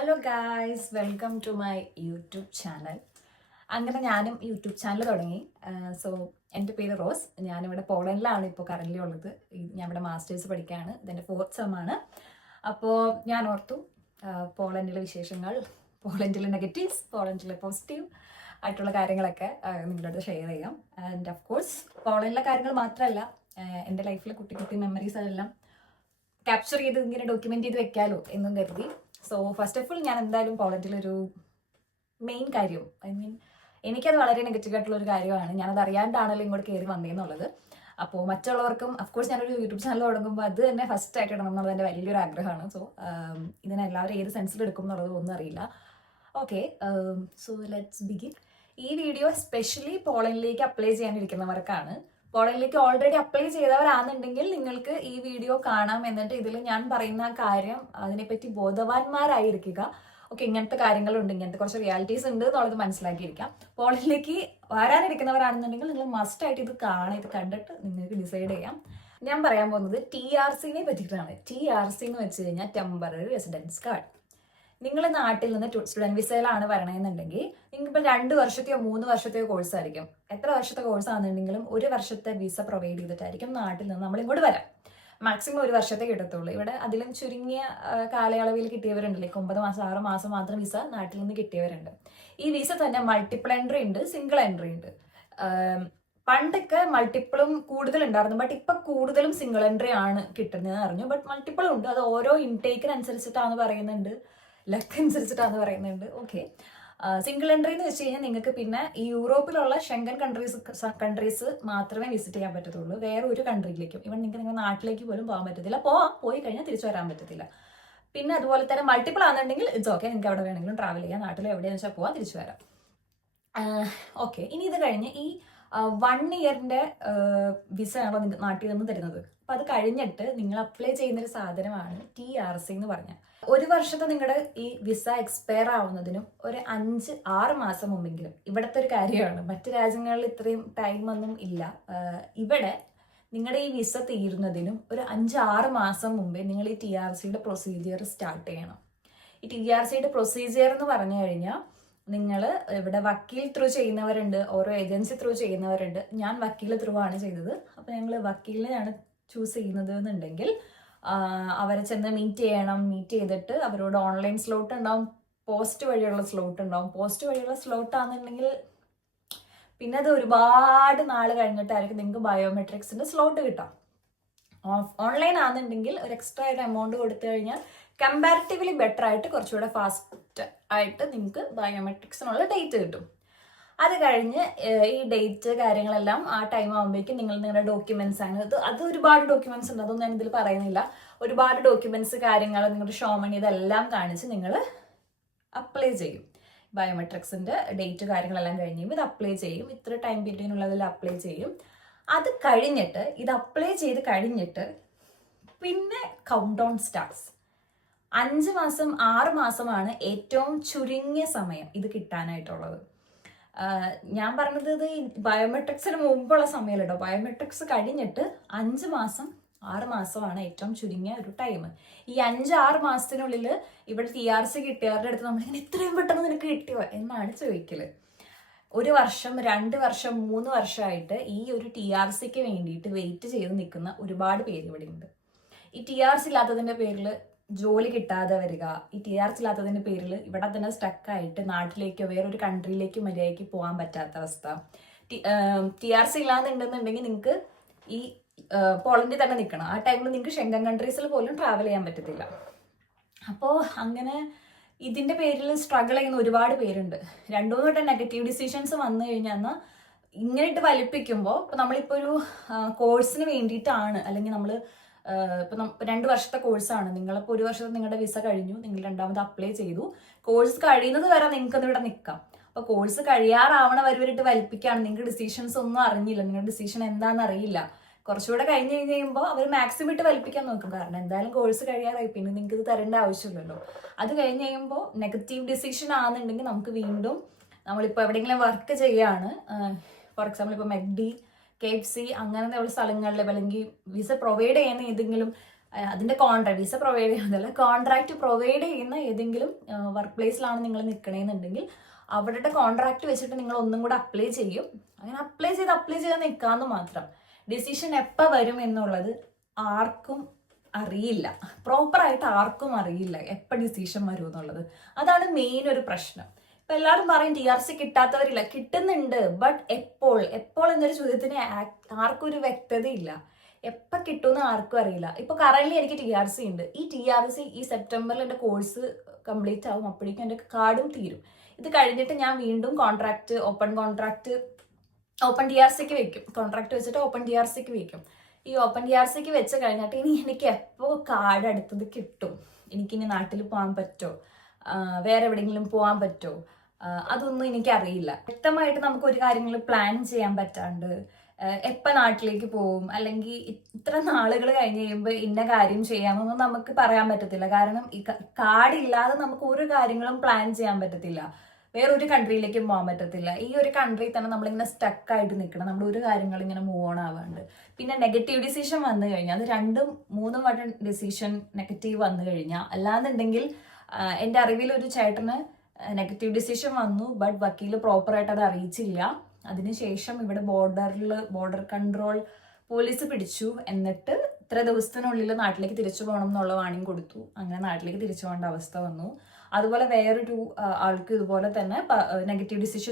Hello guys, welcome to my YouTube channel. അങ്ങനെ ഞാനും YouTube channel തുടങ്ങി. സോ എൻ്റെ പേര് റോസ്. ഞാനിവിടെ പോളണ്ടിലാണ് ഇപ്പോൾ കറൻ്റ് ഉള്ളത്. ഞാൻ ഇവിടെ മാസ്റ്റേഴ്സ് പഠിക്കുകയാണ്. ഇതെൻ്റെ 4th സെമ്മാണ്. അപ്പോൾ ഞാൻ ഓർത്തു പോളണ്ടിലെ വിശേഷങ്ങൾ, പോളണ്ടിലെ നെഗറ്റീവ്സ്, പോളണ്ടിലെ പോസിറ്റീവ് ആയിട്ടുള്ള കാര്യങ്ങളൊക്കെ നിങ്ങളോട് ഷെയർ ചെയ്യാം. ആൻഡ് ഓഫ് കോഴ്സ് പോളണ്ടിലെ കാര്യങ്ങൾ മാത്രമല്ല, എൻ്റെ ലൈഫിലെ കുട്ടി കുട്ടി മെമ്മറീസ് എല്ലാം ക്യാപ്ചർ ചെയ്ത് ഇങ്ങനെ ഡോക്യുമെൻ്റ് ചെയ്ത് വെക്കാമല്ലോ എന്നും കരുതി. സോ ഫസ്റ്റ് ഓഫ് ഓൾ ഞാൻ എന്തായാലും പോളണ്ടിലൊരു മെയിൻ കാര്യം, എനിക്കത് വളരെ നെഗറ്റീവ് ആയിട്ടുള്ള ഒരു കാര്യമാണ്. ഞാനത് അറിയാണ്ടാണല്ലോ ഇങ്ങോട്ട് കയറി വന്നേന്നുള്ളത്. അപ്പോൾ മറ്റുള്ളവർക്കും അഫ്കോഴ്സ് ഞാനൊരു യൂട്യൂബ് ചാനൽ തുടങ്ങുമ്പോൾ അത് തന്നെ ഫസ്റ്റ് ആയിട്ട് ഇടണം എന്നുള്ളത് എൻ്റെ വലിയൊരു ആഗ്രഹമാണ്. സോ ഇതിനെ എല്ലാവരും ഏത് സെൻസിൽ എടുക്കും എന്നുള്ളത് ഒന്നും അറിയില്ല. Okay, so let's begin. ഈ വീഡിയോ സ്പെഷ്യലി പോളണ്ടിലേക്ക് അപ്ലൈ ചെയ്യാനിരിക്കുന്നവർക്കാണ്. പോളണ്ടിലേക്ക് ഓൾറെഡി അപ്ലൈ ചെയ്തവരാണെന്നുണ്ടെങ്കിൽ നിങ്ങൾക്ക് ഈ വീഡിയോ കാണാം. എന്നിട്ട് ഇതിൽ ഞാൻ പറയുന്ന കാര്യം അതിനെപ്പറ്റി ബോധവാന്മാരായിരിക്കുക. ഓക്കെ, ഇങ്ങനത്തെ കാര്യങ്ങളുണ്ട്, ഇങ്ങനത്തെ കുറച്ച് റിയാലിറ്റീസ് ഉണ്ട് എന്നുള്ളത് മനസ്സിലാക്കിയിരിക്കാം. പോളണ്ടിലേക്ക് വരാനിരിക്കുന്നവരാണെന്നുണ്ടെങ്കിൽ നിങ്ങൾ മസ്റ്റ് ആയിട്ട് ഇത് കാണാം. ഇത് കണ്ടിട്ട് നിങ്ങൾക്ക് ഡിസൈഡ് ചെയ്യാം. ഞാൻ പറയാൻ പോകുന്നത് TRCനെ പറ്റിയിട്ടാണ്. TRC എന്ന് വെച്ച് കഴിഞ്ഞാൽ ടെമ്പററി റെസിഡൻസ് കാർഡ്. നിങ്ങൾ നാട്ടിൽ നിന്ന് സ്റ്റുഡൻറ് വിസയിലാണ് വരണമെന്നുണ്ടെങ്കിൽ നിങ്ങൾക്കിപ്പോൾ 2 വർഷത്തെയോ 3 വർഷത്തെയോ കോഴ്സ് ആയിരിക്കും. എത്ര വർഷത്തെ കോഴ്സ് ആണെന്നുണ്ടെങ്കിലും 1 വർഷത്തെ വിസ പ്രൊവൈഡ് ചെയ്തിട്ടായിരിക്കും നാട്ടിൽ നിന്ന് നമ്മൾ ഇങ്ങോട്ട് വരാം. മാക്സിമം 1 വർഷത്തെ കിട്ടത്തുള്ളൂ. ഇവിടെ അതിലും ചുരുങ്ങിയ കാലയളവിൽ കിട്ടിയവരുണ്ട്. ലൈക്ക് 9 മാസം 6 മാസം മാത്രം വിസ നാട്ടിൽ നിന്ന് കിട്ടിയവരുണ്ട്. ഈ വിസ തന്നെ മൾട്ടിപ്പിൾ എൻട്രി ഉണ്ട്, സിംഗിൾ എൻട്രി ഉണ്ട്. പണ്ടൊക്കെ മൾട്ടിപ്പിളും കൂടുതൽ ഉണ്ടായിരുന്നു, ബട്ട് ഇപ്പം കൂടുതലും സിംഗിൾ എൻട്രി ആണ് കിട്ടുന്നതെന്ന് അറിഞ്ഞു. ബട്ട് മൾട്ടിപ്പിളും ഉണ്ട്, അത് ഓരോ ഇൻടേക്കിനനുസരിച്ചിട്ടാണ് പറയുന്നുണ്ട്, ലക്ക് അനുസരിച്ചിട്ടാണ് പറയുന്നുണ്ട്. ഓക്കെ, സിംഗിൾ എൻട്രി എന്ന് വെച്ച് കഴിഞ്ഞാൽ നിങ്ങൾക്ക് പിന്നെ ഈ യൂറോപ്പിലുള്ള ഷെങ്കൻ കൺട്രീസ് മാത്രമേ വിസിറ്റ് ചെയ്യാൻ പറ്റത്തുള്ളൂ. വേറെ ഒരു കൺട്രിയിലേക്കും ഇവൻ നിങ്ങളുടെ നാട്ടിലേക്ക് പോലും പോകാൻ പറ്റത്തില്ല. പോയി കഴിഞ്ഞാൽ തിരിച്ചു വരാൻ പറ്റത്തില്ല. പിന്നെ അതുപോലെ തന്നെ മൾട്ടിപ്പിൾ ആണെന്നുണ്ടെങ്കിൽ ഇറ്റ്സ് ഓക്കെ, നിങ്ങൾക്ക് എവിടെ വേണമെങ്കിലും ട്രാവൽ ചെയ്യാം. നാട്ടിൽ എവിടെയാണെന്ന് വെച്ചാൽ പോവാം, തിരിച്ചു വരാം. ഓക്കെ, ഇനി ഇത് കഴിഞ്ഞ് ഈ 1 ഇയറിൻ്റെ വിസ ആണല്ലോ നിങ്ങൾ നാട്ടിൽ നിന്ന് തരുന്നത്. അപ്പം അത് കഴിഞ്ഞിട്ട് നിങ്ങൾ അപ്ലൈ ചെയ്യുന്നൊരു സാധനമാണ് TRC എന്ന് പറഞ്ഞാൽ. 1 വർഷത്തെ നിങ്ങളുടെ ഈ വിസ എക്സ്പയർ ആവുന്നതിനും ഒരു 5-6 മാസം മുമ്പെങ്കിലും. ഇവിടുത്തെ ഒരു കാര്യമാണ്, മറ്റു രാജ്യങ്ങളിൽ ഇത്രയും ടൈമൊന്നും ഇല്ല. ഇവിടെ നിങ്ങളുടെ ഈ വിസ തീരുന്നതിനും ഒരു 5-6 മാസം മുമ്പേ നിങ്ങൾ ഈ TRCയുടെ പ്രൊസീജിയർ സ്റ്റാർട്ട് ചെയ്യണം. ഈ TRCയുടെ പ്രൊസീജിയർ എന്ന് പറഞ്ഞു കഴിഞ്ഞാൽ നിങ്ങൾ ഇവിടെ വക്കീൽ ത്രൂ ചെയ്യുന്നവരുണ്ട്, ഓരോ ഏജൻസി ത്രൂ ചെയ്യുന്നവരുണ്ട്. ഞാൻ വക്കീൽ ത്രൂ ആണ് ചെയ്തത്. അപ്പോൾ ഞങ്ങൾ വക്കീലിനെയാണ് ചൂസ് ചെയ്യുന്നത് എന്നുണ്ടെങ്കിൽ അവരെ ചെന്ന് മീറ്റ് ചെയ്യണം. മീറ്റ് ചെയ്തിട്ട് അവരോട് ഓൺലൈൻ സ്ലോട്ട് ഉണ്ടാവും, പോസ്റ്റ് വഴിയുള്ള സ്ലോട്ട് ഉണ്ടാവും. പോസ്റ്റ് വഴിയുള്ള സ്ലോട്ട് ആണെന്നുണ്ടെങ്കിൽ പിന്നെ അത് ഒരുപാട് നാൾ കഴിഞ്ഞിട്ടായിരിക്കും നിങ്ങൾക്ക് ബയോമെട്രിക്സിൻ്റെ സ്ലോട്ട് കിട്ടാം. ഓൺലൈൻ ആണെന്നുണ്ടെങ്കിൽ ഒരു എക്സ്ട്രാ ആയിട്ട് എമൗണ്ട് കൊടുത്തു കഴിഞ്ഞാൽ കമ്പാരിറ്റീവ്ലി ബെറ്റർ ആയിട്ട് കുറച്ചുകൂടെ ഫാസ്റ്റ് ആയിട്ട് നിങ്ങൾക്ക് ബയോമെട്രിക്സിനുള്ള ഡേറ്റ് കിട്ടും. അത് കഴിഞ്ഞ് ഈ ഡേറ്റ് കാര്യങ്ങളെല്ലാം ആ ടൈം ആകുമ്പോഴേക്കും നിങ്ങളുടെ ഡോക്യുമെന്റ്സ് ആണ് അത് ഒരുപാട് ഡോക്യുമെന്റ്സ് ഉണ്ട്, അതൊന്നും ഞാൻ ഇതിൽ പറയുന്നില്ല. ഒരുപാട് ഡോക്യുമെന്റ്സ് കാര്യങ്ങൾ നിങ്ങളുടെ ഷോമണി ഇതെല്ലാം കാണിച്ച് നിങ്ങൾ അപ്ലൈ ചെയ്യും. ബയോമെട്രിക്സിന്റെ ഡേറ്റ് കാര്യങ്ങളെല്ലാം കഴിഞ്ഞ് ഇത് അപ്ലൈ ചെയ്യും. ഇത്ര ടൈം പീരീഡിനുള്ളതിൽ അപ്ലൈ ചെയ്യും. അത് കഴിഞ്ഞിട്ട് ഇത് അപ്ലൈ ചെയ്ത് കഴിഞ്ഞിട്ട് പിന്നെ കൗണ്ട് ഡൗൺ സ്റ്റാർട്ട്സ്. 5 മാസം 6 മാസമാണ് ഏറ്റവും ചുരുങ്ങിയ സമയം ഇത് കിട്ടാനായിട്ടുള്ളത്. ഞാൻ പറഞ്ഞത് ഇത് ബയോമെട്രിക്സിന് മുമ്പുള്ള സമയമല്ല കേട്ടോ. ബയോമെട്രിക്സ് കഴിഞ്ഞിട്ട് 5 മാസം 6 മാസമാണ് ഏറ്റവും ചുരുങ്ങിയ ഒരു ടൈം. ഈ 5-6 മാസത്തിനുള്ളിൽ ഇവിടെ TRC കിട്ടിയവരുടെ അടുത്ത് നമ്മളിങ്ങനെ ഇത്രയും പെട്ടെന്ന് നിനക്ക് കിട്ടിയോ എന്നാണ് ചോദിക്കല്. 1 വർഷം 2 വർഷം 3 വർഷമായിട്ട് ഈ ഒരു TRCക്ക് വേണ്ടിയിട്ട് വെയിറ്റ് ചെയ്ത് നിൽക്കുന്ന ഒരുപാട് പേര് ഇവിടെ ഉണ്ട്. ഈ TRC ഇല്ലാത്തതിൻ്റെ പേരിൽ ജോലി കിട്ടാതെ വരിക, ഈ TRC ഇല്ലാത്തതിൻ്റെ പേരിൽ ഇവിടെ തന്നെ സ്റ്റക്കായിട്ട് നാട്ടിലേക്കോ വേറൊരു കൺട്രിയിലേക്കോ മര്യാദയ്ക്ക് പോകാൻ പറ്റാത്ത അവസ്ഥ. TRC ഇല്ലാന്നുണ്ടെന്നുണ്ടെങ്കിൽ നിങ്ങൾക്ക് ഈ പോളണ്ടിൽ തന്നെ നിൽക്കണം. ആ ടൈമിൽ നിങ്ങൾക്ക് ഷെങ്കൻ കൺട്രീസിൽ പോലും ട്രാവൽ ചെയ്യാൻ പറ്റത്തില്ല. അപ്പോൾ അങ്ങനെ ഇതിൻ്റെ പേരിൽ സ്ട്രഗിൾ ചെയ്യുന്ന ഒരുപാട് പേരുണ്ട്. 2-3 വട്ടം നെഗറ്റീവ് ഡിസിഷൻസ് വന്നു കഴിഞ്ഞാൽ ഇങ്ങനെയിട്ട് വലിപ്പിക്കുമ്പോൾ ഇപ്പോൾ നമ്മളിപ്പോൾ ഒരു കോഴ്സിന് വേണ്ടിയിട്ടാണ്, അല്ലെങ്കിൽ നമ്മൾ ഇപ്പം 2 വർഷത്തെ കോഴ്സാണ്, നിങ്ങളിപ്പോൾ 1 വർഷത്തെ നിങ്ങളുടെ വിസ കഴിഞ്ഞു, നിങ്ങൾ 2ാമത് അപ്ലൈ ചെയ്തു, കോഴ്സ് കഴിയുന്നത് വരെ നിങ്ങൾക്ക് ഇവിടെ നിൽക്കാം. അപ്പോൾ കോഴ്സ് കഴിയാറാവണ വരെയിട്ട് വലിപ്പിക്കുകയാണ്. നിങ്ങൾക്ക് ഡിസിഷൻസ് ഒന്നും അറിഞ്ഞില്ല, നിങ്ങളുടെ ഡിസിഷൻ എന്താണെന്ന് അറിയില്ല. കുറച്ചുകൂടെ കഴിഞ്ഞ് കഴിയുമ്പോൾ അവർ മാക്സിമം ഇട്ട് വലിപ്പിക്കാൻ നോക്കും. കാരണം എന്തായാലും കോഴ്സ് കഴിയാറായി, പിന്നെ നിങ്ങൾക്ക് ഇത് തരേണ്ട ആവശ്യമില്ലല്ലോ. അത് കഴിഞ്ഞ് കഴിയുമ്പോൾ നെഗറ്റീവ് ഡിസിഷൻ ആണെന്നുണ്ടെങ്കിൽ നമുക്ക് വീണ്ടും നമ്മളിപ്പോൾ എവിടെയെങ്കിലും വർക്ക് ചെയ്യുകയാണ്, ഫോർ എക്സാമ്പിൾ ഇപ്പോൾ മെക്ഡി KFC അങ്ങനത്തെ ഉള്ള സ്ഥലങ്ങളിൽ അല്ലെങ്കിൽ വിസ പ്രൊവൈഡ് ചെയ്യുന്ന ഏതെങ്കിലും അതിൻ്റെ വിസ പ്രൊവൈഡ് ചെയ്യുന്നതല്ല, കോൺട്രാക്റ്റ് പ്രൊവൈഡ് ചെയ്യുന്ന ഏതെങ്കിലും വർക്ക് പ്ലേസിലാണ് നിങ്ങൾ നിൽക്കണമെന്നുണ്ടെങ്കിൽ അവരുടെ കോൺട്രാക്റ്റ് വെച്ചിട്ട് നിങ്ങൾ ഒന്നും കൂടെ അപ്ലൈ ചെയ്യും. അങ്ങനെ അപ്ലൈ ചെയ്ത് നിൽക്കാമെന്ന് മാത്രം. ഡിസിഷൻ എപ്പോൾ വരും എന്നുള്ളത് ആർക്കും അറിയില്ല, പ്രോപ്പറായിട്ട് ആർക്കും അറിയില്ല എപ്പോൾ ഡിസിഷൻ വരും എന്നുള്ളത്. അതാണ് മെയിൻ ഒരു പ്രശ്നം. ഇപ്പം എല്ലാവരും പറയും TRC കിട്ടാത്തവരില്ല, കിട്ടുന്നുണ്ട്, ബട്ട് എപ്പോൾ എന്നൊരു ചോദ്യത്തിന് ആർക്കും ഒരു വ്യക്തതയില്ല. എപ്പോൾ കിട്ടുമെന്ന് ആർക്കും അറിയില്ല. ഇപ്പോൾ കറന്റ് എനിക്ക് TRC ഉണ്ട്. ഈ TRC ഈ സെപ്റ്റംബറിൽ എൻ്റെ കോഴ്സ് കംപ്ലീറ്റ് ആവും, അപ്പോഴേക്കും എൻ്റെ കാർഡും തീരും. ഇത് കഴിഞ്ഞിട്ട് ഞാൻ വീണ്ടും ഓപ്പൺ TRCക്ക് വെക്കും. കോൺട്രാക്ട് വെച്ചിട്ട് ഓപ്പൺ TRCക്ക് വെക്കും. ഈ ഓപ്പൺ TRCക്ക് വെച്ച് കഴിഞ്ഞിട്ട് ഇനി എനിക്ക് എപ്പോൾ കാർഡ് അടുത്തത് കിട്ടും, എനിക്കിനി നാട്ടിൽ പോകാൻ പറ്റുമോ, വേറെ എവിടെയെങ്കിലും പോകാൻ പറ്റുമോ, അതൊന്നും എനിക്കറിയില്ല. വ്യക്തമായിട്ട് നമുക്ക് ഒരു കാര്യങ്ങൾ പ്ലാൻ ചെയ്യാൻ പറ്റാണ്ട് എപ്പോൾ നാട്ടിലേക്ക് പോകും, അല്ലെങ്കിൽ ഇത്ര നാളുകൾ കഴിഞ്ഞ് കഴിയുമ്പോൾ ഇന്ന കാര്യം ചെയ്യാമെന്നൊന്നും നമുക്ക് പറയാൻ പറ്റത്തില്ല. കാരണം ഈ കാർഡ് ഇല്ലാതെ നമുക്ക് ഒരു കാര്യങ്ങളും പ്ലാൻ ചെയ്യാൻ പറ്റത്തില്ല, വേറൊരു കൺട്രിയിലേക്കും പോകാൻ പറ്റത്തില്ല. ഈ ഒരു കൺട്രിയിൽ തന്നെ നമ്മളിങ്ങനെ സ്റ്റക്കായിട്ട് നിൽക്കണം, നമ്മൾ ഒരു കാര്യങ്ങൾ ഇങ്ങനെ മൂവ് ഓൺ ആവാണ്ട്. പിന്നെ നെഗറ്റീവ് ഡിസിഷൻ വന്നു കഴിഞ്ഞാൽ, അത് 2-3 വട്ടം ഡിസിഷൻ നെഗറ്റീവ് വന്നു കഴിഞ്ഞാൽ, അല്ലാന്നുണ്ടെങ്കിൽ എൻ്റെ അറിവിൽ ഒരു ചേട്ടന് നെഗറ്റീവ് ഡിസിഷൻ വന്നു, ബട്ട് വക്കീൽ പ്രോപ്പറായിട്ട് അത് അറിയിച്ചില്ല. അതിനുശേഷം ഇവിടെ ബോർഡർ കൺട്രോൾ പോലീസ് പിടിച്ചു. എന്നിട്ട് ഇത്ര ദിവസത്തിനുള്ളിൽ നാട്ടിലേക്ക് തിരിച്ചു പോകണം എന്നുള്ള വാണിംഗ് കൊടുത്തു. അങ്ങനെ നാട്ടിലേക്ക് തിരിച്ചു പോകേണ്ട അവസ്ഥ വന്നു. അതുപോലെ വേറൊരു ആൾക്ക് ഇതുപോലെ തന്നെ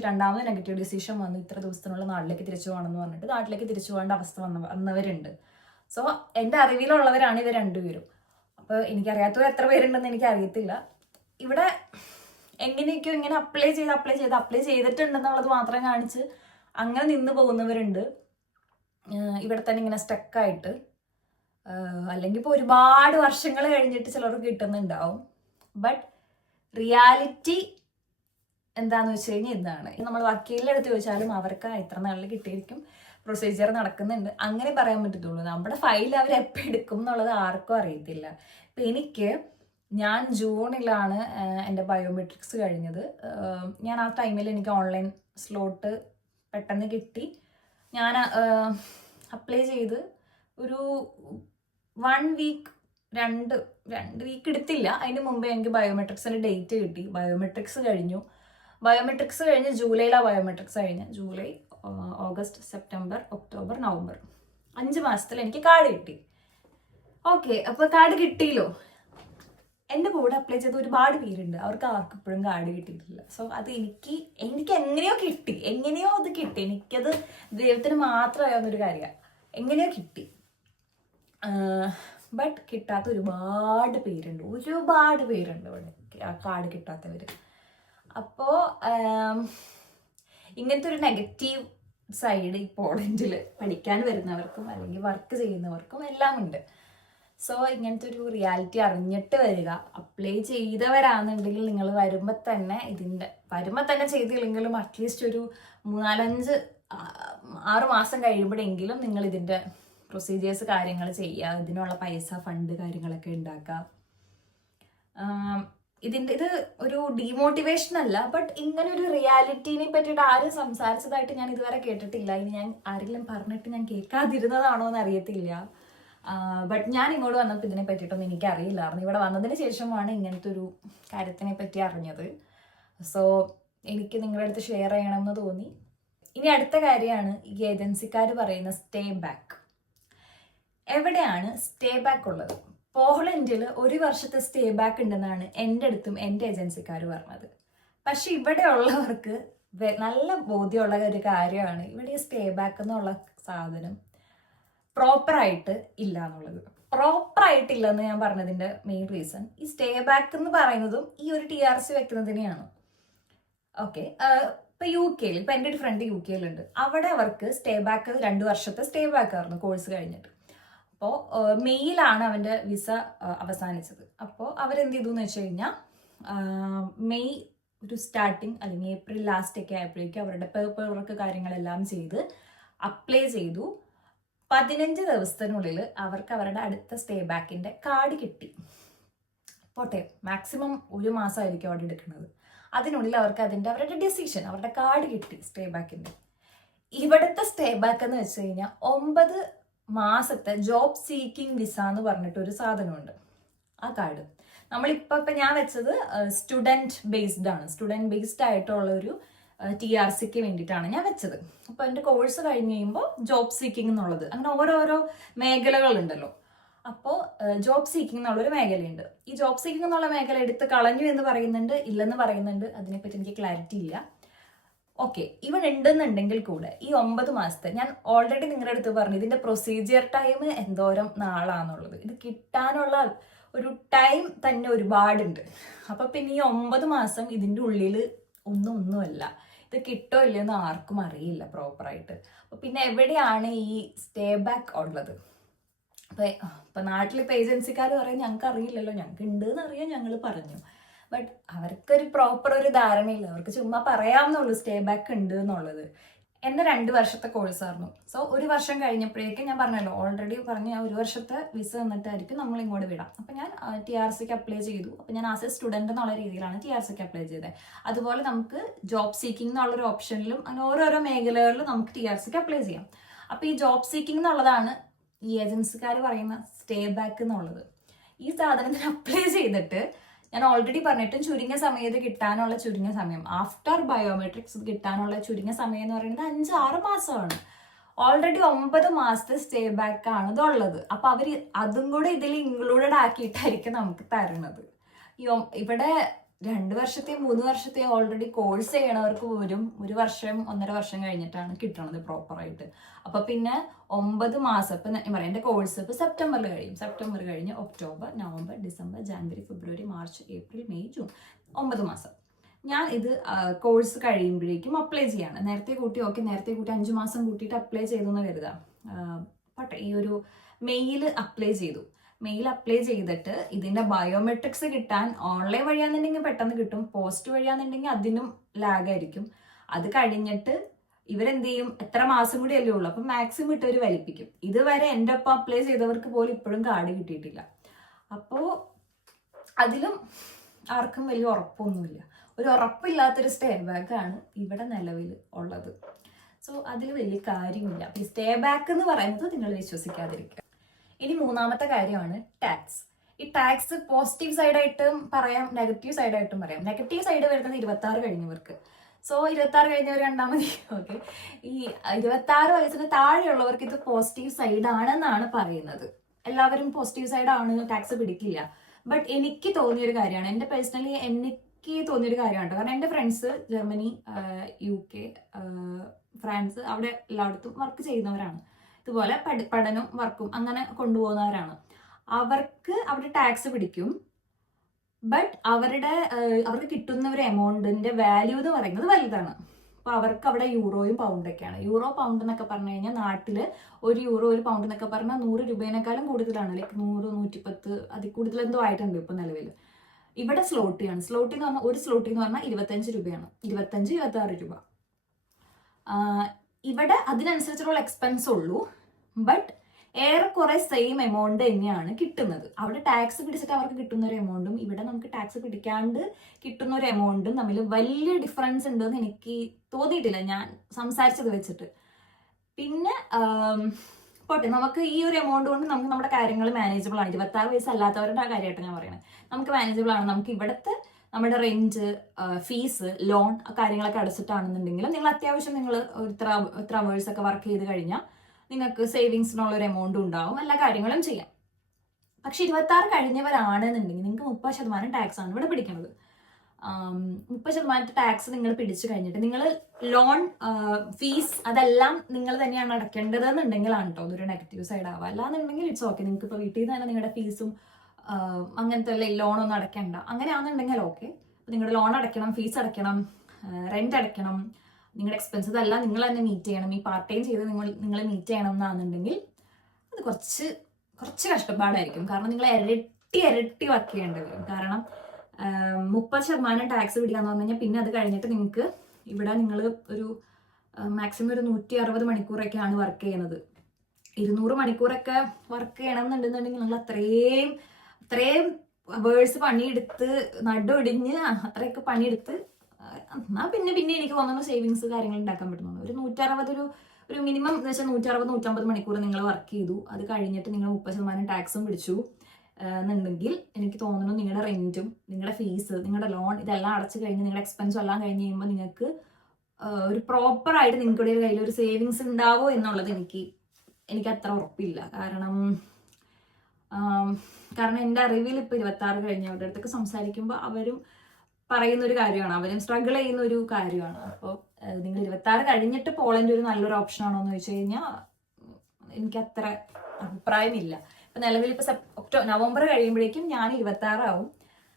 രണ്ടാമത് നെഗറ്റീവ് ഡിസിഷൻ വന്നു, ഇത്ര ദിവസത്തിനുള്ള നാട്ടിലേക്ക് തിരിച്ചു പോകണം എന്ന് പറഞ്ഞിട്ട് നാട്ടിലേക്ക് തിരിച്ചു പോകേണ്ട അവസ്ഥ വന്നവരുണ്ട്. സോ എൻ്റെ അറിവിലുള്ളവരാണ് ഇവർ രണ്ടുപേരും. അപ്പോൾ എനിക്കറിയാത്തവർ എത്ര പേരുണ്ടെന്ന് എനിക്കറിയത്തില്ല. ഇവിടെ എങ്ങനെയൊക്കെയോ ഇങ്ങനെ അപ്ലൈ ചെയ്തിട്ടുണ്ടെന്നുള്ളത് മാത്രം കാണിച്ച് അങ്ങനെ നിന്ന് പോകുന്നവരുണ്ട്. ഇവിടെ തന്നെ ഇങ്ങനെ സ്റ്റക്കായിട്ട്, അല്ലെങ്കിൽ ഇപ്പോൾ ഒരുപാട് വർഷങ്ങൾ കഴിഞ്ഞിട്ട് ചിലർക്ക് കിട്ടുന്നുണ്ടാവും. ബട്ട് റിയാലിറ്റി എന്താണെന്ന് വെച്ച് കഴിഞ്ഞാൽ ഇതാണ്. നമ്മൾ വക്കീലിൻ്റെ അടുത്ത് ചോദിച്ചാലും അവർക്ക് ഇത്ര നാളിൽ കിട്ടിയിരിക്കും, പ്രൊസീജിയർ നടക്കുന്നുണ്ട്, അങ്ങനെ പറയാൻ പറ്റത്തുള്ളൂ. നമ്മുടെ ഫയൽ അവർ എപ്പോൾ എടുക്കും എന്നുള്ളത് ആർക്കും അറിയത്തില്ല. ഇപ്പം ഞാൻ ജൂണിലാണ് എൻ്റെ ബയോമെട്രിക്സ് കഴിഞ്ഞത്. ഞാൻ ആ ടൈമിൽ എനിക്ക് ഓൺലൈൻ സ്ലോട്ട് പെട്ടെന്ന് കിട്ടി. ഞാൻ അപ്ലൈ ചെയ്ത് ഒരു 1 വീക്ക് 2 വീക്ക് എടുത്തില്ല. അതിന് മുമ്പേ എനിക്ക് ബയോമെട്രിക്സിൻ്റെ ഡേറ്റ് കിട്ടി. ബയോമെട്രിക്സ് കഴിഞ്ഞ് ജൂലൈയിലാണ് ബയോമെട്രിക്സ് കഴിഞ്ഞ്. July, August, September, October, November 5 മാസത്തിൽ എനിക്ക് കാർഡ് കിട്ടി. ഓക്കെ, അപ്പോൾ കാർഡ് കിട്ടിയല്ലോ. എൻ്റെ കൂടെ അപ്ലൈ ചെയ്ത ഒരുപാട് പേരുണ്ട്, അവർക്ക് ആർക്കും ഇപ്പോഴും കാർഡ് കിട്ടിയിട്ടില്ല. സോ അത് എനിക്ക് എങ്ങനെയോ അത് കിട്ടി. എനിക്കത് ദൈവത്തിന് മാത്രം അറിയാവുന്നൊരു കാര്യമാണ്, എങ്ങനെയോ കിട്ടി. ബട്ട് കിട്ടാത്ത ഒരുപാട് പേരുണ്ട് ഇവിടെ ആ കാർഡ് കിട്ടാത്തവർ. അപ്പോൾ ഇങ്ങനത്തെ ഒരു നെഗറ്റീവ് സൈഡ് ഈ പോളണ്ടിൽ പഠിക്കാൻ വരുന്നവർക്കും അല്ലെങ്കിൽ വർക്ക് ചെയ്യുന്നവർക്കും എല്ലാം ഉണ്ട്. സോ ഇങ്ങനത്തെ ഒരു റിയാലിറ്റി അറിഞ്ഞിട്ട് വരിക. അപ്ലൈ ചെയ്തവരാണെന്നുണ്ടെങ്കിൽ നിങ്ങൾ വരുമ്പോൾ തന്നെ ചെയ്തില്ലെങ്കിലും അറ്റ്ലീസ്റ്റ് ഒരു 3-4-5-6 മാസം കഴിയുമ്പോഴെങ്കിലും നിങ്ങൾ ഇതിൻ്റെ പ്രൊസീജിയേഴ്സ് കാര്യങ്ങൾ ചെയ്യുക. ഇതിനുള്ള പൈസ ഫണ്ട് കാര്യങ്ങളൊക്കെ ഉണ്ടാക്കുക. ഇത് ഒരു ഡീമോട്ടിവേഷൻ അല്ല, ബട്ട് ഇങ്ങനെ ഒരു റിയാലിറ്റീനെ പറ്റിയിട്ട് ആരും സംസാരിച്ചതായിട്ട് ഞാൻ ഇതുവരെ കേട്ടിട്ടില്ല. ഇനി ഞാൻ ആരെങ്കിലും പറഞ്ഞിട്ട് ഞാൻ കേൾക്കാതിരുന്നതാണോ എന്ന് അറിയത്തില്ല. ബട്ട് ഞാൻ ഇങ്ങോട്ട് വന്നപ്പോൾ ഇതിനെ പറ്റിയിട്ടൊന്നും എനിക്കറിയില്ലായിരുന്നു. ഇവിടെ വന്നതിന് ശേഷമാണ് ഇങ്ങനത്തെ ഒരു കാര്യത്തിനെ പറ്റി അറിഞ്ഞത്. സോ എനിക്ക് നിങ്ങളുടെ അടുത്ത് ഷെയർ ചെയ്യണമെന്ന് തോന്നി. ഇനി അടുത്ത കാര്യമാണ് ഈ ഏജൻസിക്കാർ പറയുന്ന സ്റ്റേ ബാക്ക്. എവിടെയാണ് സ്റ്റേ ബാക്ക് ഉള്ളത്? പോളണ്ടിൽ 1 വർഷത്തെ സ്റ്റേ ബാക്ക് ഉണ്ടെന്നാണ് എൻ്റെ അടുത്തും എൻ്റെ ഏജൻസിക്കാർ പറഞ്ഞത്. പക്ഷെ ഇവിടെ ഉള്ളവർക്ക് നല്ല ബോധ്യമുള്ള ഒരു കാര്യമാണ്, ഇവിടെ ഈ സ്റ്റേ ബാക്ക് എന്നുള്ള സാധനം പ്രോപ്പറായിട്ട് ഇല്ല എന്നുള്ളത്. പ്രോപ്പറായിട്ടില്ലെന്ന് ഞാൻ പറഞ്ഞതിൻ്റെ മെയിൻ റീസൺ ഈ സ്റ്റേ ബാക്ക് എന്ന് പറയുന്നതും ഈ ഒരു TRC വെക്കുന്നതിനെയാണ്. ഓക്കെ, ഇപ്പോൾ UK-യിൽ, ഇപ്പോൾ എൻ്റെ ഒരു ഫ്രണ്ട് UK-യിലുണ്ട്. അവിടെ അവർക്ക് സ്റ്റേ ബാക്ക് 2 വർഷത്തെ സ്റ്റേ ബാക്ക് ആയിരുന്നു കോഴ്സ് കഴിഞ്ഞിട്ട്. അപ്പോൾ മെയ്യിലാണ് അവൻ്റെ വിസ അവസാനിച്ചത്. അപ്പോൾ അവരെന്ത് ചെയ്തു എന്ന് വെച്ച് കഴിഞ്ഞാൽ മെയ് ഒരു സ്റ്റാർട്ടിങ് അല്ലെങ്കിൽ ഏപ്രിൽ ലാസ്റ്റ് ഒക്കെ ആയപ്പോഴേക്കും അവരുടെ പേപ്പർ വർക്ക് കാര്യങ്ങളെല്ലാം ചെയ്ത് അപ്ലൈ ചെയ്തു. 15 ദിവസത്തിനുള്ളിൽ അവർക്ക് അവരുടെ അടുത്ത സ്റ്റേ ബാക്കിൻ്റെ കാർഡ് കിട്ടി. പോട്ടെ, മാക്സിമം 1 മാസമായിരിക്കും അവിടെ എടുക്കുന്നത്. അതിനുള്ളിൽ അവർക്ക് അവരുടെ ഡിസിഷൻ, അവരുടെ കാർഡ് കിട്ടി സ്റ്റേ ബാക്കിൻ്റെ. ഇവിടുത്തെ സ്റ്റേ ബാക്ക് എന്ന് വെച്ച് കഴിഞ്ഞാൽ 9 മാസത്തെ ജോബ് സീക്കിംഗ് വിസ എന്ന് പറഞ്ഞിട്ടൊരു സാധനമുണ്ട്. ആ കാർഡ് ഇപ്പം ഞാൻ വെച്ചത് സ്റ്റുഡൻറ് ബേസ്ഡ് ആണ്. സ്റ്റുഡൻറ് ബേസ്ഡ് ആയിട്ടുള്ള ഒരു TRCക്ക് വേണ്ടിയിട്ടാണ് ഞാൻ വെച്ചത്. അപ്പോൾ എൻ്റെ കോഴ്സ് കഴിഞ്ഞ് കഴിയുമ്പോൾ ജോബ് സീക്കിംഗ് എന്നുള്ളത് അങ്ങനെ ഓരോരോ മേഖലകളുണ്ടല്ലോ. അപ്പോൾ ജോബ് സീക്കിംഗ് എന്നുള്ളൊരു മേഖലയുണ്ട്. ഈ ജോബ് സീക്കിംഗ് എന്നുള്ള മേഖല എടുത്ത് കളഞ്ഞു എന്ന് പറയുന്നുണ്ട്, ഇല്ലെന്ന് പറയുന്നുണ്ട്. അതിനെപ്പറ്റി എനിക്ക് ക്ലാരിറ്റി ഇല്ല. ഓക്കെ, ഇവൻ ഉണ്ടെന്നുണ്ടെങ്കിൽ കൂടെ ഈ 9 മാസത്തെ ഞാൻ ഓൾറെഡി നിങ്ങളുടെ അടുത്ത് പറഞ്ഞു ഇതിന്റെ പ്രൊസീജിയർ ടൈം എന്തോരം നാളാന്നുള്ളത്. ഇത് കിട്ടാനുള്ള ഒരു ടൈം തന്നെ ഒരുപാടുണ്ട്. അപ്പൊ പിന്നെ ഈ 9 മാസം ഇതിന്റെ ഉള്ളിൽ ഒന്നുമല്ല. ഇത് കിട്ടോ ഇല്ലെന്ന് ആർക്കും അറിയില്ല പ്രോപ്പറായിട്ട്. അപ്പൊ പിന്നെ എവിടെയാണ് ഈ സ്റ്റേ ബാക്ക് ഉള്ളത്? ഇപ്പൊ നാട്ടിലിപ്പോ ഏജൻസിക്കാർ പറയും ഞങ്ങൾക്ക് അറിയില്ലല്ലോ, ഞങ്ങൾക്ക് ഉണ്ട് എന്നറിയാം, ഞങ്ങൾ പറഞ്ഞു. ബട്ട് അവർക്കൊരു പ്രോപ്പർ ഒരു ധാരണയില്ല. അവർക്ക് ചുമ്മാ പറയാമെന്നുള്ളൂ സ്റ്റേ ബാക്ക് ഉണ്ട് എന്നുള്ളത്. എൻ്റെ 2 വർഷത്തെ കോഴ്സായിരുന്നു. സോ 1 വർഷം കഴിഞ്ഞപ്പോഴേക്കും ഞാൻ പറഞ്ഞല്ലോ, ഓൾറെഡി പറഞ്ഞു ഞാൻ 1 വർഷത്തെ വിസ തന്നിട്ടായിരിക്കും നമ്മൾ ഇങ്ങോട്ട് വിടാം. അപ്പം ഞാൻ TRCക്ക് അപ്ലൈ ചെയ്തു. അപ്പം ഞാൻ ആസ് എ സ്റ്റുഡൻറ് എന്നുള്ള രീതിയിലാണ് TRCക്ക് അപ്ലൈ ചെയ്തത്. അതുപോലെ നമുക്ക് ജോബ് സീക്കിംഗ് എന്നുള്ളൊരു ഓപ്ഷനിലും അങ്ങനെ ഓരോരോ മേഖലകളിലും നമുക്ക് TRCക്ക് അപ്ലൈ ചെയ്യാം. അപ്പം ഈ ജോബ് സീക്കിംഗ് എന്നുള്ളതാണ് ഈ ഏജൻസിക്കാർ പറയുന്ന സ്റ്റേ ബാക്ക് എന്നുള്ളത്. ഈ സാധനത്തിന് അപ്ലൈ ചെയ്തിട്ട് ഞാൻ ഓൾറെഡി പറഞ്ഞിട്ടും ചുരുങ്ങിയ സമയത്ത് കിട്ടാനുള്ള ചുരുങ്ങിയ സമയം, ആഫ്റ്റർ ബയോമെട്രിക്സ് കിട്ടാനുള്ള ചുരുങ്ങിയ സമയം എന്ന് പറയുന്നത് 5-6 മാസമാണ്. ഓൾറെഡി 9 മാസത്തെ സ്റ്റേ ബാക്ക് ആണ് ഇതുള്ളത്. അപ്പൊ അവർ അതും കൂടെ ഇതിൽ ഇൻക്ലൂഡഡ് ആക്കിയിട്ടായിരിക്കും നമുക്ക് തരണത്. ഇവിടെ 2 വർഷത്തെയും 3 വർഷത്തെയും ഓൾറെഡി കോഴ്സ് ചെയ്യണവർക്ക് പോലും 1 വർഷം 1.5 വർഷം കഴിഞ്ഞിട്ടാണ് കിട്ടണത് പ്രോപ്പറായിട്ട്. അപ്പൊ പിന്നെ 9 മാസം ഇപ്പൊ ഞാൻ പറയാം, എന്റെ കോഴ്സ് ഇപ്പൊ സെപ്റ്റംബറിൽ കഴിയും. സെപ്റ്റംബർ കഴിഞ്ഞ് ഒക്ടോബർ, നവംബർ, ഡിസംബർ, ജാനുവരി, ഫെബ്രുവരി, മാർച്ച്, ഏപ്രിൽ, മെയ്, ജൂൺ, 9 മാസം. ഞാൻ ഇത് കോഴ്സ് കഴിയുമ്പോഴേക്കും അപ്ലൈ ചെയ്യാണ്. നേരത്തെ കൂട്ടി 5 മാസം കൂട്ടിയിട്ട് അപ്ലൈ ചെയ്തു എന്ന് കരുതാം. ഈ ഒരു മെയിൽ അപ്ലൈ ചെയ്തു. മെയിൽ അപ്ലൈ ചെയ്തിട്ട് ഇതിന്റെ ബയോമെട്രിക്സ് കിട്ടാൻ ഓൺലൈൻ വഴിയാണെന്നുണ്ടെങ്കിൽ പെട്ടെന്ന് കിട്ടും, പോസ്റ്റ് വഴിയാണെന്നുണ്ടെങ്കിൽ അതിനും ലാഗായിരിക്കും. അത് കഴിഞ്ഞിട്ട് ഇവരെന്ത് ചെയ്യും, എത്ര മാസം കൂടി അല്ലേ ഉള്ളൂ, അപ്പം മാക്സിമം ഇട്ട് അവർ വലിപ്പിക്കും. ഇതുവരെ എൻ്റെ ഒപ്പം അപ്ലൈ ചെയ്തവർക്ക് പോലും ഇപ്പോഴും കാർഡ് കിട്ടിയിട്ടില്ല. അപ്പോൾ അതിലും ആർക്കും വലിയ ഉറപ്പൊന്നുമില്ല. ഒരു ഉറപ്പില്ലാത്തൊരു സ്റ്റേ ബാക്കാണ് ഇവിടെ നിലവിൽ ഉള്ളത്. സോ അതിൽ വലിയ കാര്യമില്ല. ഈ സ്റ്റേ ബാക്ക് എന്ന് പറയുന്നത് നിങ്ങൾ വിശ്വസിക്കാതിരിക്കുക. ഇനി 3-ാമത്തെ കാര്യമാണ് ടാക്സ്. ഈ ടാക്സ് പോസിറ്റീവ് സൈഡായിട്ടും പറയാം, നെഗറ്റീവ് സൈഡായിട്ടും പറയാം. നെഗറ്റീവ് സൈഡ് വരുന്നത് 26 കഴിഞ്ഞവർക്ക്. സോ 26 കഴിഞ്ഞവർ കണ്ടാൽ മതി. ഓക്കെ, ഈ 26 വയസ്സിന് താഴെയുള്ളവർക്ക് ഇത് പോസിറ്റീവ് സൈഡാണെന്നാണ് പറയുന്നത്. എല്ലാവരും പോസിറ്റീവ് സൈഡാണ്, ടാക്സ് പിടിക്കില്ല. ബട്ട് എനിക്ക് തോന്നിയൊരു കാര്യമാണ്, എൻ്റെ പേഴ്സണലി എനിക്ക് തോന്നിയൊരു കാര്യമാണ്. കാരണം എൻ്റെ ഫ്രണ്ട്സ് ജർമ്മനി, UK, ഫ്രാൻസ് അവിടെ എല്ലായിടത്തും വർക്ക് ചെയ്യുന്നവരാണ്. ഇതുപോലെ പഠനവും വർക്കും അങ്ങനെ കൊണ്ടുപോകുന്നവരാണ്. അവർക്ക് അവിടെ ടാക്സ് പിടിക്കും. ബട്ട് അവർക്ക് കിട്ടുന്ന ഒരു എമൗണ്ടിന്റെ വാല്യൂ എന്ന് പറയുന്നത് വലുതാണ്. അപ്പൊ അവർക്ക് അവിടെ യൂറോയും പൗണ്ടൊക്കെയാണ്. യൂറോ പൗണ്ട് എന്നൊക്കെ പറഞ്ഞു കഴിഞ്ഞാൽ നാട്ടില് ഒരു യൂറോ 1 പൗണ്ട് എന്നൊക്കെ പറഞ്ഞാൽ 100 രൂപേനേക്കാളും കൂടുതലാണ്. ലൈക്ക് 100, 110 അതിൽ കൂടുതൽ എന്തോ ആയിട്ടുണ്ട് ഇപ്പൊ നിലവിൽ. ഇവിടെ സ്ലോട്ടിയാണ്. സ്ലോട്ടി എന്ന് പറഞ്ഞാൽ ഒരു സ്ലോട്ടി എന്ന് പറഞ്ഞാൽ 25 രൂപയാണ്. 25-26 രൂപ. ഇവിടെ അതിനനുസരിച്ചുള്ള എക്സ്പെൻസ് ഉള്ളൂ. ബട്ട് ഏറെക്കുറെ സെയിം എമൗണ്ട് തന്നെയാണ് കിട്ടുന്നത്. അവിടെ ടാക്സ് പിടിച്ചിട്ട് അവർക്ക് കിട്ടുന്ന ഒരു എമൗണ്ടും ഇവിടെ നമുക്ക് ടാക്സ് പിടിക്കാണ്ട് കിട്ടുന്ന ഒരു എമൗണ്ടും തമ്മിൽ വലിയ ഡിഫറൻസ് ഉണ്ടെന്ന് എനിക്ക് തോന്നിയിട്ടില്ല ഞാൻ സംസാരിച്ചത് വെച്ചിട്ട്. പിന്നെ പോട്ടെ, നമുക്ക് ഈ ഒരു എമൗണ്ട് കൊണ്ട് നമുക്ക് നമ്മുടെ കാര്യങ്ങൾ മാനേജബിൾ ആണ്. 26 വയസ്സല്ലാത്തവരുടെ കാര്യമായിട്ട് ഞാൻ പറയണത്. നമുക്ക് മാനേജബിൾ ആണ്. നമുക്ക് ഇവിടുത്തെ നമ്മുടെ റെന്റ്, ഫീസ്, ലോൺ കാര്യങ്ങളൊക്കെ അടച്ചിട്ടാണെന്നുണ്ടെങ്കിൽ നിങ്ങൾ അത്യാവശ്യം നിങ്ങൾ ഇത്ര അവേഴ്സ് ഒക്കെ വർക്ക് ചെയ്ത് കഴിഞ്ഞാൽ നിങ്ങൾക്ക് സേവിങ്സിനുള്ളൊരു എമൗണ്ട് ഉണ്ടാവും, എല്ലാ കാര്യങ്ങളും ചെയ്യാം. പക്ഷെ 26 കഴിഞ്ഞവരാണെന്നുണ്ടെങ്കിൽ നിങ്ങൾക്ക് 30% ടാക്സ് ആണ് ഇവിടെ പിടിക്കുന്നത്. 30% ടാക്സ് നിങ്ങൾ പിടിച്ചു കഴിഞ്ഞിട്ട് നിങ്ങൾ ലോൺ, ഫീസ് അതെല്ലാം നിങ്ങൾ തന്നെയാണ് അടയ്ക്കേണ്ടതെന്നുണ്ടെങ്കിലാണ് കേട്ടോ അതൊരു നെഗറ്റീവ് സൈഡ് ആവുക. അല്ലാന്നുണ്ടെങ്കിൽ ഇറ്റ്സ് ഓക്കെ. നിങ്ങൾക്ക് ഇപ്പോൾ വീട്ടിൽ നിന്ന് തന്നെ നിങ്ങളുടെ ഫീസും അങ്ങനത്തെ ലോണൊന്നും അടയ്ക്കണ്ട. അങ്ങനെയാണെന്നുണ്ടെങ്കിൽ ഓക്കെ. നിങ്ങളുടെ ലോൺ അടയ്ക്കണം, ഫീസ് അടയ്ക്കണം, റെന്റ് അടയ്ക്കണം, നിങ്ങളുടെ എക്സ്പെൻസസ് എല്ലാം നിങ്ങൾ തന്നെ മീറ്റ് ചെയ്യണം. ഈ പാർട്ട് ടൈം ചെയ്ത് നിങ്ങൾ മീറ്റ് ചെയ്യണം എന്നാണെന്നുണ്ടെങ്കിൽ അത് കുറച്ച് കഷ്ടപ്പാടായിരിക്കും. കാരണം നിങ്ങൾ ഇരട്ടി വർക്ക് ചെയ്യേണ്ടി വരും. കാരണം 30% ടാക്സ് പിടിക്കാന്ന് പറഞ്ഞു കഴിഞ്ഞാൽ പിന്നെ അത് കഴിഞ്ഞിട്ട് നിങ്ങൾക്ക് ഇവിടെ നിങ്ങൾ ഒരു മാക്സിമം ഒരു 160 മണിക്കൂറൊക്കെയാണ് വർക്ക് ചെയ്യുന്നത്. 200 മണിക്കൂറൊക്കെ വർക്ക് ചെയ്യണം എന്നുണ്ടെന്നുണ്ടെങ്കിൽ നിങ്ങൾ അത്രയും വേഴ്സ് പണിയെടുത്ത് നടുവൊടിഞ്ഞ് അത്രയൊക്കെ പണിയെടുത്ത് എന്നാൽ പിന്നെ എനിക്ക് തോന്നുന്നു സേവിങ്സ് കാര്യങ്ങൾ ഉണ്ടാക്കാൻ പറ്റുന്നുണ്ട്. ഒരു 160 ഒരു മിനിമം എന്ന് വെച്ചാൽ 160-150 മണിക്കൂർ നിങ്ങൾ വർക്ക് ചെയ്തു, അത് കഴിഞ്ഞിട്ട് നിങ്ങൾ 30% ടാക്സും പിടിച്ചു എന്നുണ്ടെങ്കിൽ എനിക്ക് തോന്നുന്നു നിങ്ങളുടെ റെന്റും നിങ്ങളുടെ ഫീസ് നിങ്ങളുടെ ലോൺ ഇതെല്ലാം അടച്ചു കഴിഞ്ഞ് നിങ്ങളുടെ എക്സ്പെൻസും എല്ലാം കഴിഞ്ഞ് കഴിയുമ്പോൾ നിങ്ങൾക്ക് ഒരു പ്രോപ്പറായിട്ട് നിങ്ങളുടെ കയ്യിൽ ഒരു സേവിങ്സ് ഉണ്ടാവോ എന്നുള്ളത് എനിക്ക് അത്ര ഉറപ്പില്ല. കാരണം എൻ്റെ അറിവിൽ ഇപ്പോൾ 26 കഴിഞ്ഞവരുടെ അടുത്തൊക്കെ സംസാരിക്കുമ്പോൾ അവരും പറയുന്ന ഒരു കാര്യമാണ്, അവരും സ്ട്രഗിൾ ചെയ്യുന്ന ഒരു കാര്യമാണ്. അപ്പോൾ നിങ്ങൾ 26 കഴിഞ്ഞിട്ട് പോളണ്ട് ഒരു നല്ലൊരു ഓപ്ഷൻ ആണോ എന്ന് ചോദിച്ചു കഴിഞ്ഞാൽ എനിക്കത്ര അഭിപ്രായമില്ല. ഇപ്പം നിലവിൽ ഇപ്പോൾ നവംബർ കഴിയുമ്പോഴേക്കും ഞാൻ 26 ആവും.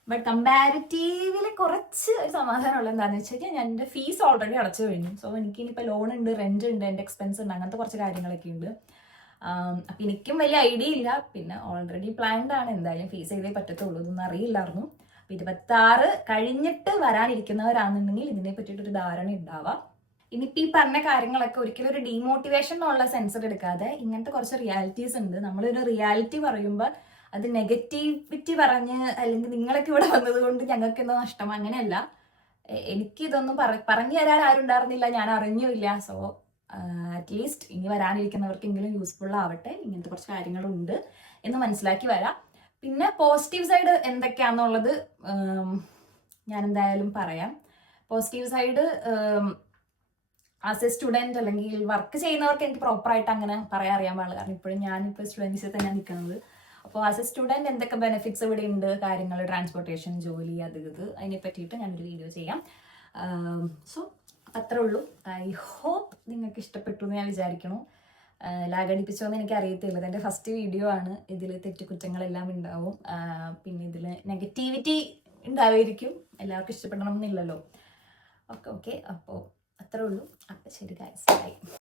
ബട്ട് കമ്പാരിറ്റീവ്ലി കുറച്ച് ഒരു സമാധാനമുള്ള എന്താണെന്ന് വെച്ച് കഴിഞ്ഞാൽ ഞാൻ എൻ്റെ ഫീസ് ഓൾറെഡി അടച്ചു കഴിഞ്ഞു. സോ എനിക്കിനിപ്പോൾ ലോൺ ഉണ്ട്, റെന്റ് ഉണ്ട്, എൻ്റെ എക്സ്പെൻസ് ഉണ്ട്, അങ്ങനത്തെ കുറച്ച് കാര്യങ്ങളൊക്കെ ഉണ്ട്. അപ്പം എനിക്കും വലിയ ഐഡിയ ഇല്ല. പിന്നെ ഓൾറെഡി പ്ലാൻഡ് ആണ്, എന്തായാലും ഫീസ് ചെയ്തേ പറ്റത്തുള്ളൂ, ഇതൊന്നും അറിയില്ലായിരുന്നു. 26 കഴിഞ്ഞിട്ട് വരാനിരിക്കുന്നവരാണെന്നുണ്ടെങ്കിൽ ഇതിനെ പറ്റിയിട്ടൊരു ധാരണ ഉണ്ടാവാം. ഇനിയിപ്പോൾ ഈ പറഞ്ഞ കാര്യങ്ങളൊക്കെ ഒരിക്കലും ഒരു ഡീമോട്ടിവേഷൻ എന്നുള്ള സെൻസർ എടുക്കാതെ ഇങ്ങനത്തെ കുറച്ച് റിയാലിറ്റീസ് ഉണ്ട്. നമ്മളൊരു റിയാലിറ്റി പറയുമ്പോൾ അത് നെഗറ്റിവിറ്റി പറഞ്ഞ് അല്ലെങ്കിൽ നിങ്ങളൊക്കെ ഇവിടെ വന്നത് കൊണ്ട് ഞങ്ങൾക്ക് എന്തോ നഷ്ടം, അങ്ങനെയല്ല. എനിക്കിതൊന്നും പറഞ്ഞു തരാൻ ആരും ഉണ്ടായിരുന്നില്ല, ഞാൻ അറിഞ്ഞുമില്ല. സോ അറ്റ്ലീസ്റ്റ് ഇനി വരാനിരിക്കുന്നവർക്കെങ്കിലും യൂസ്ഫുൾ ആവട്ടെ, ഇങ്ങനത്തെ കുറച്ച് കാര്യങ്ങളുണ്ട് എന്ന് മനസ്സിലാക്കി വരാം. പിന്നെ പോസിറ്റീവ് സൈഡ് എന്തൊക്കെയാണെന്നുള്ളത് ഞാൻ എന്തായാലും പറയാം. Positive side as A student അല്ലെങ്കിൽ വർക്ക് ചെയ്യുന്നവർക്ക് എനിക്ക് പ്രോപ്പറായിട്ട് അങ്ങനെ പറയാൻ അറിയാൻ പാടില്ല, കാരണം ഇപ്പോഴും ഞാനിപ്പോൾ സ്റ്റുഡൻസിൽ തന്നെ നിൽക്കുന്നത്. അപ്പോൾ ആസ് എ സ്റ്റുഡൻറ്റ് എന്തൊക്കെ ബെനിഫിറ്റ്സ് ഇവിടെ ഉണ്ട്, കാര്യങ്ങൾ, ട്രാൻസ്പോർട്ടേഷൻ, ജോലി, അതിനെ പറ്റിയിട്ട് ഞാനൊരു വീഡിയോ ചെയ്യാം. സോ അത്രേ ഉള്ളൂ. ഐ ഹോപ്പ് നിങ്ങൾക്ക് ഇഷ്ടപ്പെട്ടു എന്ന് ഞാൻ വിചാരിക്കണു. ലാഗടിപ്പിച്ചോ എന്ന് എനിക്ക് അറിയത്തില്ല, ഇതെൻ്റെ ഫസ്റ്റ് വീഡിയോ ആണ്. ഇതിൽ തെറ്റുകുറ്റങ്ങളെല്ലാം ഉണ്ടാവും, പിന്നെ ഇതിൽ നെഗറ്റിവിറ്റി ഉണ്ടാവുമായിരിക്കും, എല്ലാവർക്കും ഇഷ്ടപ്പെടണം എന്നില്ലല്ലോ. ഓക്കെ അപ്പോൾ അത്രേ ഉള്ളൂ. അപ്പം ശരി ഗൈസ്, ബൈ.